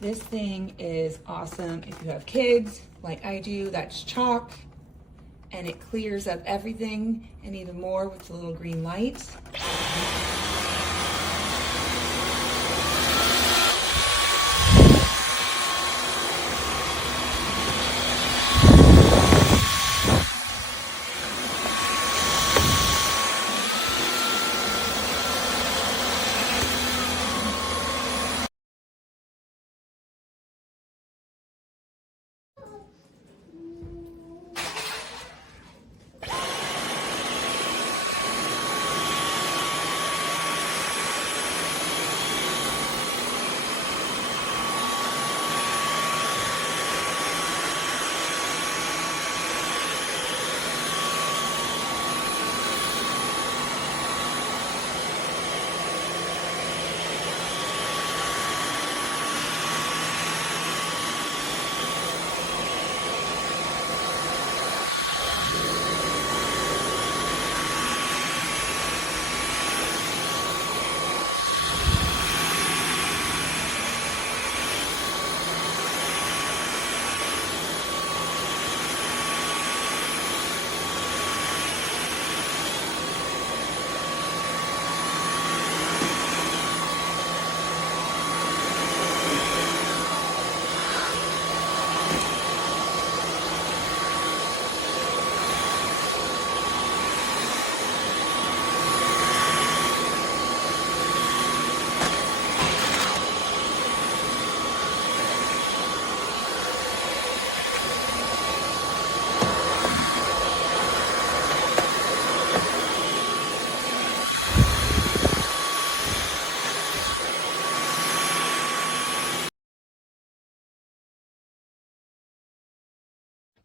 This thing is awesome if you have kids like I do. That's chalk, and it clears up everything and even more with the little green light.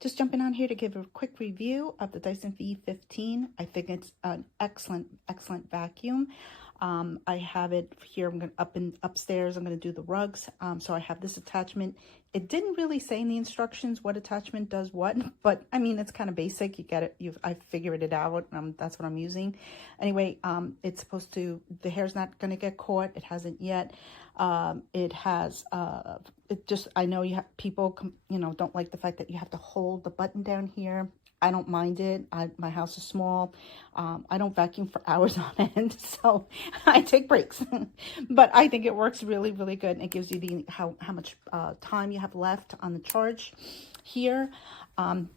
Just jumping on here to give a quick review of the Dyson V15. I think it's an excellent vacuum. I have it here. I'm going upstairs. I'm going to do the rugs. So I have this attachment. It didn't really say in the instructions what attachment does what, but I mean, it's kind of basic. You get it. I figured it out. That's what I'm using. Anyway, it's supposed to, the hair's not going to get caught. It hasn't yet. It has, I know people, don't like the fact that you have to hold the button down here. I don't mind it. My house is small. I don't vacuum for hours on end, so I take breaks. But I think it works really, really good. And it gives you how much time you have left on the charge here.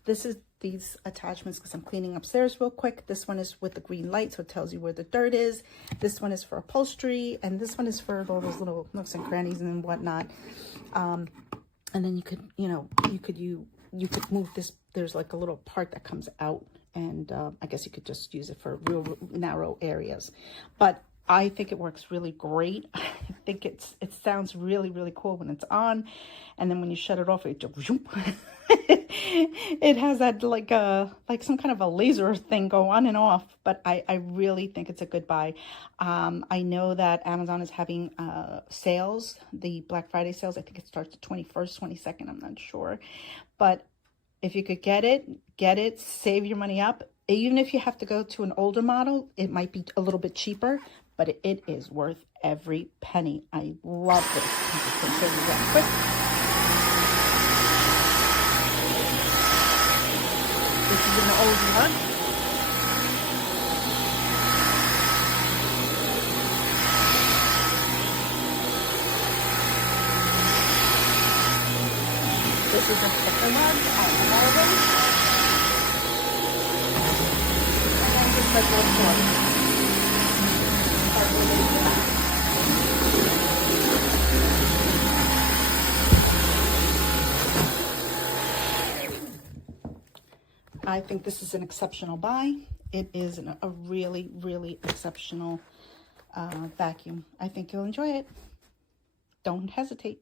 This is these attachments because I'm cleaning upstairs real quick. This one is with the green light, so it tells you where the dirt is. This one is for upholstery, and this one is for all those little nooks and crannies and whatnot. And then you could move this. There's like a little part that comes out, and I guess you could just use it for real narrow areas. But I think it works really great. I think it sounds really, really cool when it's on, and then when you shut it off, it just it has that like some kind of a laser thing go on and off. But I really think it's a good buy. I know that Amazon is having sales, the Black Friday sales. I think it starts the 21st, 22nd. I'm not sure, but if you could get it, save your money up. Even if you have to go to an older model, it might be a little bit cheaper, but it is worth every penny. I love this. I'm just going to show you that quick. This is an old one. This is a thicker mug. I have all of them. And then just like little short. I think this is an exceptional buy. It is a really, really exceptional vacuum. I think you'll enjoy it. Don't hesitate.